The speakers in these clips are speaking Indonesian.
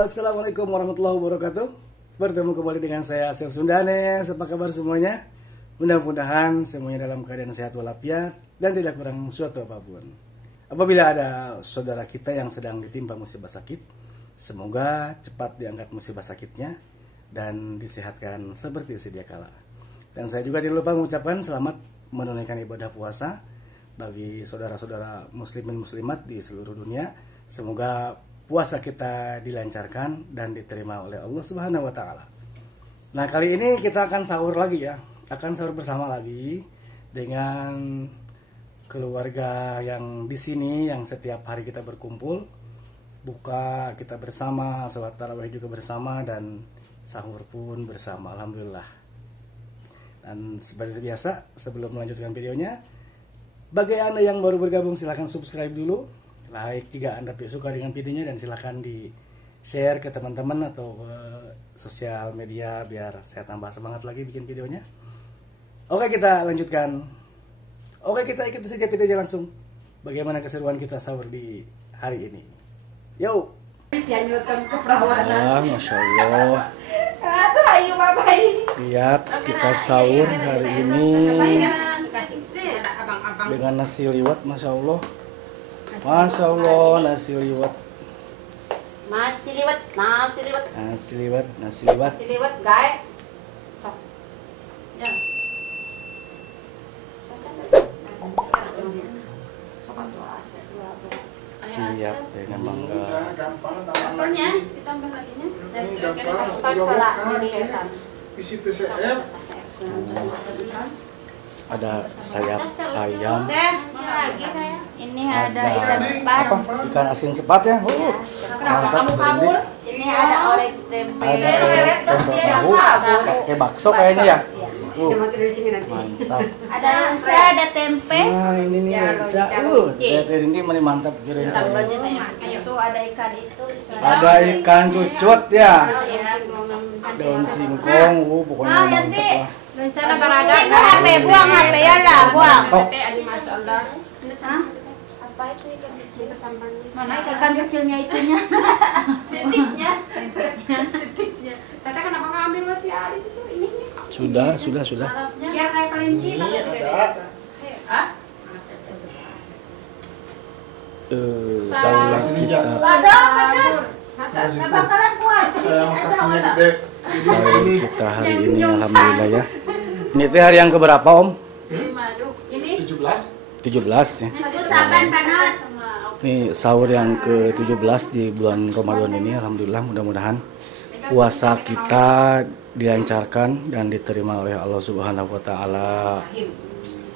Assalamualaikum warahmatullahi wabarakatuh. Bertemu kembali dengan saya Asil Sundanes. Apa kabar semuanya? Mudah-mudahan semuanya dalam keadaan sehat walafiat dan tidak kurang suatu apapun. Apabila ada saudara kita yang sedang ditimpa musibah sakit, semoga cepat diangkat musibah sakitnya dan disehatkan seperti sedia kala. Dan saya juga tidak lupa mengucapkan selamat menunaikan ibadah puasa bagi saudara-saudara muslimin muslimat di seluruh dunia. Semoga puasa kita dilancarkan dan diterima oleh Allah Subhanahu wa taala. Nah, kali ini kita akan sahur lagi ya. Akan sahur bersama lagi dengan keluarga yang di sini yang setiap hari kita berkumpul. Buka kita bersama, salat tarawih juga bersama dan sahur pun bersama. Alhamdulillah. Dan seperti biasa, sebelum melanjutkan videonya, bagi Anda yang baru bergabung silahkan subscribe dulu. Like jika Anda suka dengan videonya dan silahkan di share ke teman-teman atau ke sosial media biar saya tambah semangat lagi bikin videonya. Oke, kita lanjutkan. Oke, kita ikuti saja videonya langsung. Bagaimana keseruan kita sahur di hari ini. Yo. Ah, Masya Allah. Lihat kita sahur hari ini dengan nasi liwet, Masya Allah. Masya Allah, nasi liwet. Nasi liwet, nasi liwet. Nasi liwet, nasi liwet. Nasi liwet, guys. Sok. Ya. Siap dengan bangga. Apelnya ditambah lagi nya. Dan kira-kira satu salah dilihat. Isi TCF. Ada sayap ayam. Lagi saya. Ini ada Ada ikan sepat. apa? Ikan asin sepat ya. Mantap. Kabur. Ini ada orek tempe. Ada tempe tahu. Kayak bakso kayaknya ya. Mantap. Ada lenca, ada tempe. Nah, ini nih lenca. Ini mana mantap kira Itu ada ikan itu. Ada ikan cucut ya. Daun singkong. Pokoknya mantap lah. Rencana berada. HP, buang HP ya lah, buang. Apa itu ikan kecil? Mana ikan kecilnya itunya? Titiknya. Tata kenapa nggak ambil buat si Aris itu ini? Sudah. Biar kayak kelinci lah. Salah kita. Ada pedas. Nggak bakalan kuat. Sahur kita hari ini alhamdulillah ya. Ini teh hari yang keberapa Om? Ini 17 ya. satu saban panas. Ini sahur yang ke-17 di bulan Ramadan ini. Alhamdulillah, mudah-mudahan puasa kita dilancarkan dan diterima oleh Allah Subhanahu wa taala.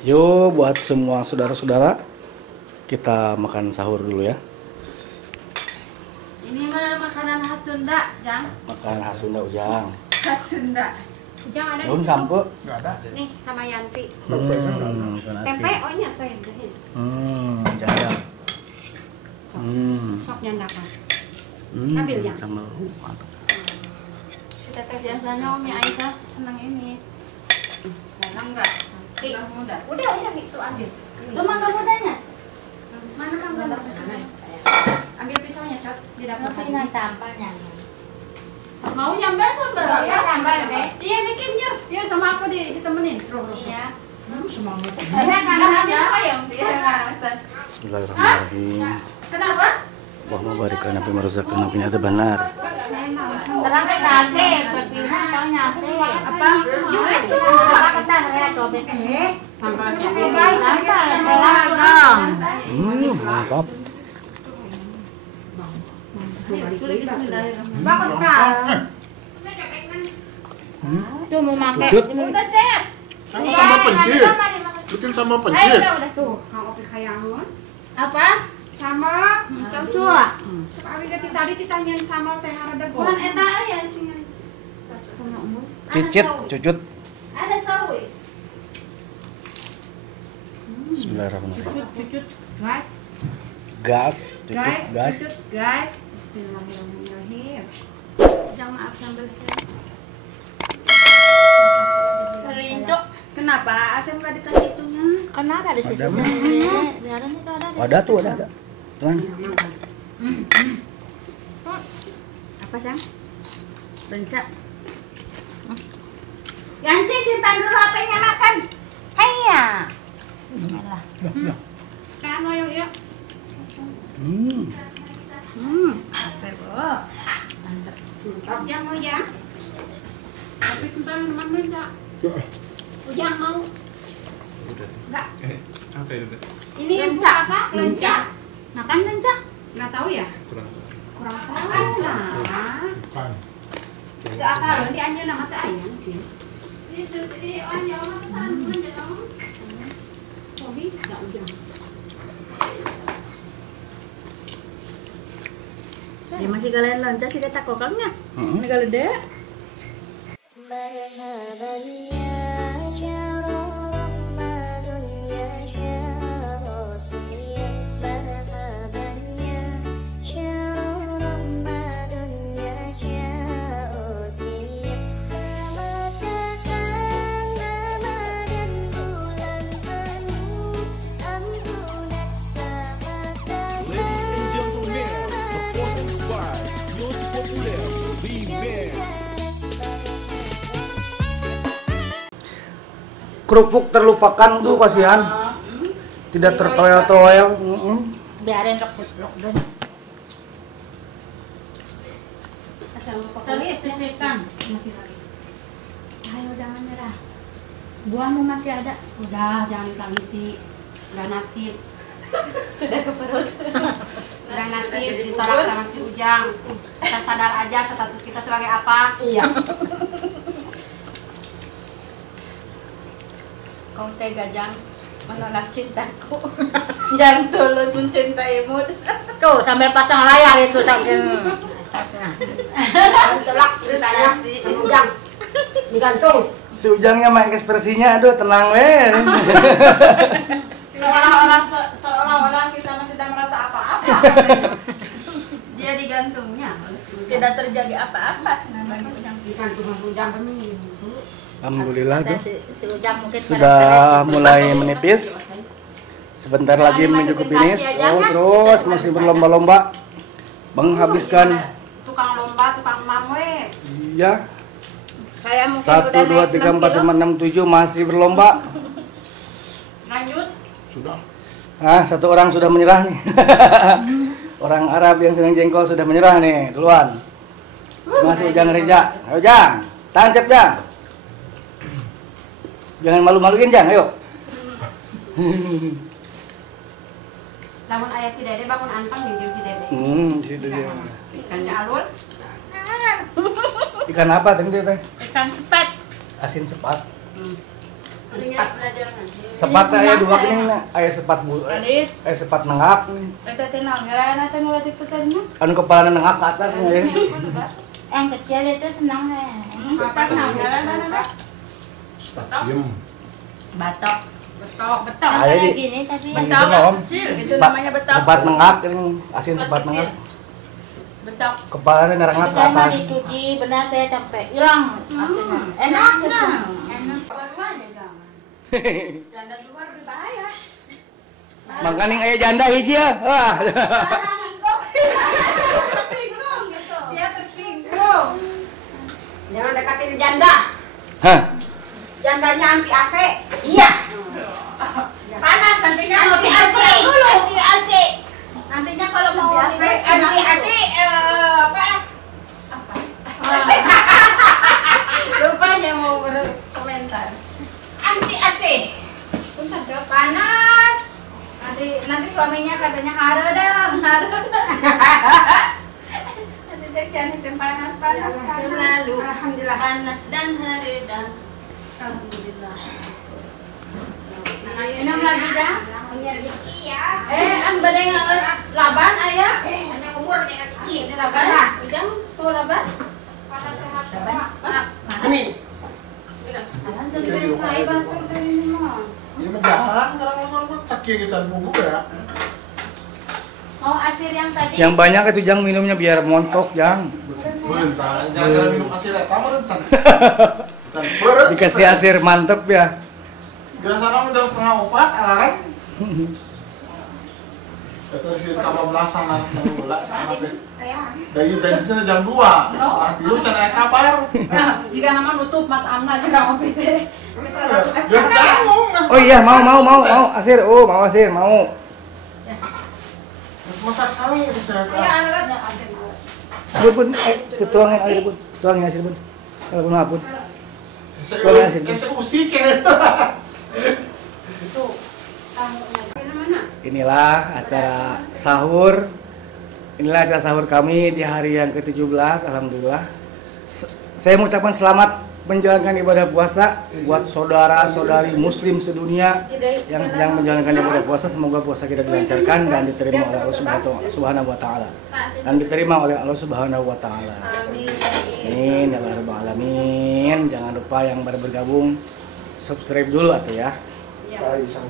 Yuk buat semua saudara-saudara, kita makan sahur dulu ya. Ini mah makanan khas Sunda, Jang. Makan khas Sunda Ujang. Khas Sunda. Ujang ada Daun sampo. Enggak ada. nih sama Yanti. Ikan Tempe asin. oh nyata yang bedahin. Jadang. Sok nyandakan. Ambil, Jang. Sambal. Mantap. Si Teteh biasanya Umi Aisyah senang ini. Senang enggak? Muda. Udah itu ambil. Tuh mangga mudanya. Mana mangga muda? Ambil pisaunya, Cot. Di dapur. Ini sampahnya. Mau nyambar sambal? Iya, nyambar deh. Iya, bikin yuk. Yuk sama aku ditemenin. Iya. Semangat. Karena Ada apa ya? Bismillahirrahmanirrahim. Kenapa? Allahumma barik lana fi ma razaqtana fi hadha benar. terang ke sate, pepina kalau nyate. Apa? Apa ketan ya dobek. Sambal Sambal pelang. Mantap. Bakal kal. Tuh mau make. Cucut. Udah cek. Sama pencit. Bikin sama pencit. Udah tuh. Kang Opi kayangan. Apa? Sama. Cucut. Ari tadi kita nyanyi sama teh ada bukan eta ya sing. Cucut. Ada sawi. Bismillahirrahmanirrahim. Cucut. Gas. Gas, gas. Cucut gas. Bismillahirrahmanirrahim. Jangan maaf sambil Selinduk. Kenapa? Asam nggak dikasih itunya? Kan ada di situ. Ada. Biarin itu ada. Ada tuh, ada. Tenang. Apa sayang? Bencak. Yanti simpan dulu HP-nya makan. Haiya. Bismillah. Kamu yuk. Asal bro. Mantap. Ujang mau ya? Tapi kita memang bencak. Ujang mau? Enggak. Apa itu? Ini lencak apa? Lencak. Makan lencak? Nggak tahu ya? Kurang Salah lah. bukan. Itu apa? Di anjir nama teh ayam mungkin. Di orang Jawa mah pesan aja kamu. Kok bisa ujang? Dia masih kalian loncat sih tak kokangnya. Ini kalau deh. Ladies and gentlemen, performance by Yos Populer Remix. Kerupuk terlupakan tuh kasihan. Tidak tertoel-toel. Biarin rok dan. Asal lihat sisihkan masih lagi. Ayo jangan nyerah. Buahmu masih ada. Udah jangan ditangisi. Udah nasib. Sudah ke perut. Udah nasib ditolak sama si Ujang. Kita sadar aja status kita sebagai apa. Iya. Kau tega Jang menolak cintaku. Jangan tulus mencintaimu. Tuh sambil pasang layar itu saking. Tolak itu saya si Ujang. Digantung. Si Ujangnya mah ekspresinya aduh tenang weh. Seolah-olah kita masih tidak merasa apa-apa. Dia digantungnya. Tidak terjadi apa-apa. Digantung Ujang benih. Alhamdulillah tuh Si Ujang mungkin sudah mulai menipis. Sebentar lagi menuju ke finish. Oh terus masih berlomba-lomba menghabiskan. Tukang lomba, tukang mamwe. Iya. Saya mungkin 1, 2, 3, 4, 5, 6, 7 masih berlomba. Lanjut. Sudah. Ah, satu orang sudah menyerah nih. Orang Arab yang sedang jengkol sudah menyerah nih, duluan. Masih Ujang Reza. Ayo Jang, tancap Jang. Jangan malu-maluin Jang, ayo. Lamun ayah si Dede bangun antang jeung si Dede. Situ dia. Ikannya alun. Ikan apa tadi teh? Ikan sepet. Asin sepat. Sepat belajar nanti. Sepat teh aya dua geuning na, aya sepat Alit. aya sepat nenggak. Eta teh naon ngaranna teh nu di pekerna? Anu kepala nenggak ke atas ya. Yang kecil itu senang sepat naon ngaranna? Stasiun. Batok. Betok Ada di- kayak gini tapi Bang itu mah, Om. kecil. Itu Sepat- namanya betok. Sepat nenggak geuning, asin sepat nenggak. Betok. Kepalanya nenggak ke Jangan atas. dicuci benar teh sampai hilang asinnya. Enak gitu. Enak. Keluarnya jangan. Janda juga lebih bahaya. Mangkaning aya janda hiji ya. Wah. Tersinggung gitu. Dia tersinggung. Jangan deketin janda. Hah. Jandanya anti AC. Iya. Panas nantinya anti AC dulu. Anti AC. Nantinya kalau mau anti AC apa? Rupanya mau berkomentar. Anti AC. Panas. Nanti suaminya katanya haredang. Nanti Deksian panas. Selalu. Alhamdulillah panas dan haredang. Alhamdulillah. Minum lagi dah. An badai laban ayah. Ini laban. Ujang tuh laban. Amin. Alan jadi saya batur dari ini mah. Ini mah jarang karang sakit ke canggung gue ya. Mau asir yang tadi. Yang banyak itu Jang minumnya biar montok Jang. Bentar, jangan minum asir eta mah can. Dikasih asir mantep ya. Biasanya jam 3:30 alarm. Kata si kabar belasan anak bola sana teh. Kayak. Dari jam 2. Setelah tilu cenah kabar. Jika nama nutup mata amna jika ngopi teh. Geus dangu. Oh iya, mau Asir. Oh, mau Asir, mau. Geus masak sawi saya. Ya anu kan ya Asir. Bun, tuangin air bun. Tuangin Asir bun. Kalau bun mah bun. Usik ya. Itu tamunya mana? Inilah acara sahur. Inilah acara sahur kami di hari yang ke-17. Alhamdulillah. Saya mengucapkan selamat menjalankan ibadah puasa buat saudara-saudari muslim sedunia yang sedang menjalankan ibadah puasa. Semoga puasa kita dilancarkan dan diterima oleh Allah Subhanahu wa taala. Dan diterima oleh Allah Subhanahu wa taala. Amin ya rabbal alamin. Jangan lupa yang baru bergabung subscribe dulu atuh ya.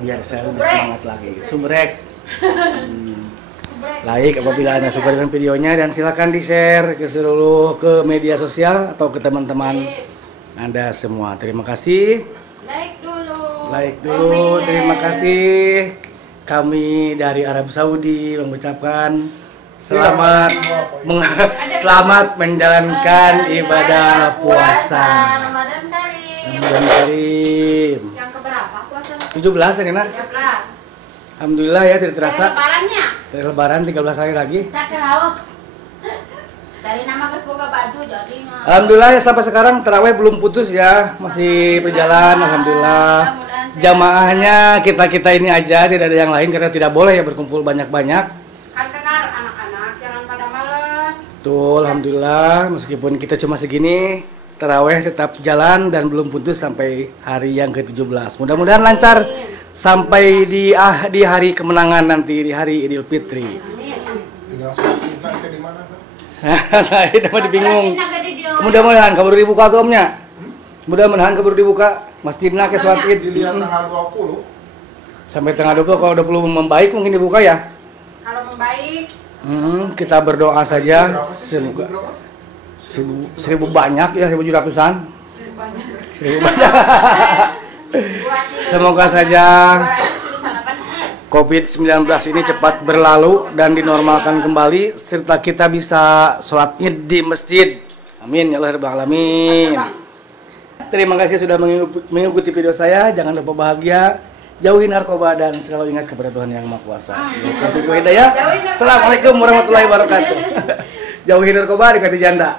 Biar saya lebih semangat lagi. Subrek. Like apabila Anda suka dengan videonya dan silakan di-share ke seluruh media sosial atau ke teman-teman Anda semua. Terima kasih. Like dulu. Terima kasih. Kami dari Arab Saudi mengucapkan selamat menjalankan ibadah puasa. Ramadan Karim. Ramadan Karim. Yang keberapa puasa? 17 ya, Nak? 13. Alhamdulillah ya, tidak terasa. Lebarannya. Dari Lebaran 13 hari lagi. Sakit lauk. Dari nama geus boga baju jadi Alhamdulillah ya, sampai sekarang tarawih belum putus ya, masih berjalan. Alhamdulillah. Jamaahnya kita ini aja, tidak ada yang lain karena tidak boleh ya berkumpul banyak-banyak. Kan dengar anak-anak jangan pada males. Tuh, alhamdulillah meskipun kita cuma segini, tarawih tetap jalan dan belum putus sampai hari yang ke-17. Mudah-mudahan lancar sampai di hari kemenangan nanti, di hari Idul Fitri. Tinggal sholat ke di mana, Pak? Saya dapat bingung. Mudah-mudahan kabur dibuka tuh omnya. Mudah-mudahan kabur dibuka masjidnya ke sholat Id. Dilihat tanggal 20. Sampai tanggal 20, kalau 20 membaik mungkin dibuka ya. Kalau membaik Kita berdoa saja semoga 1000 banyak ya, 1700-an. 1000 banyak. Semoga saja COVID-19 ini cepat berlalu dan dinormalkan kembali serta kita bisa sholat Id di masjid. Amin ya Allah rabbal alamin. Terima kasih sudah mengikuti video saya. Jangan lupa bahagia, jauhi narkoba dan selalu ingat kepada Tuhan Yang Maha Kuasa. Assalamualaikum warahmatullahi wabarakatuh. Jauhi narkoba, dekati janda.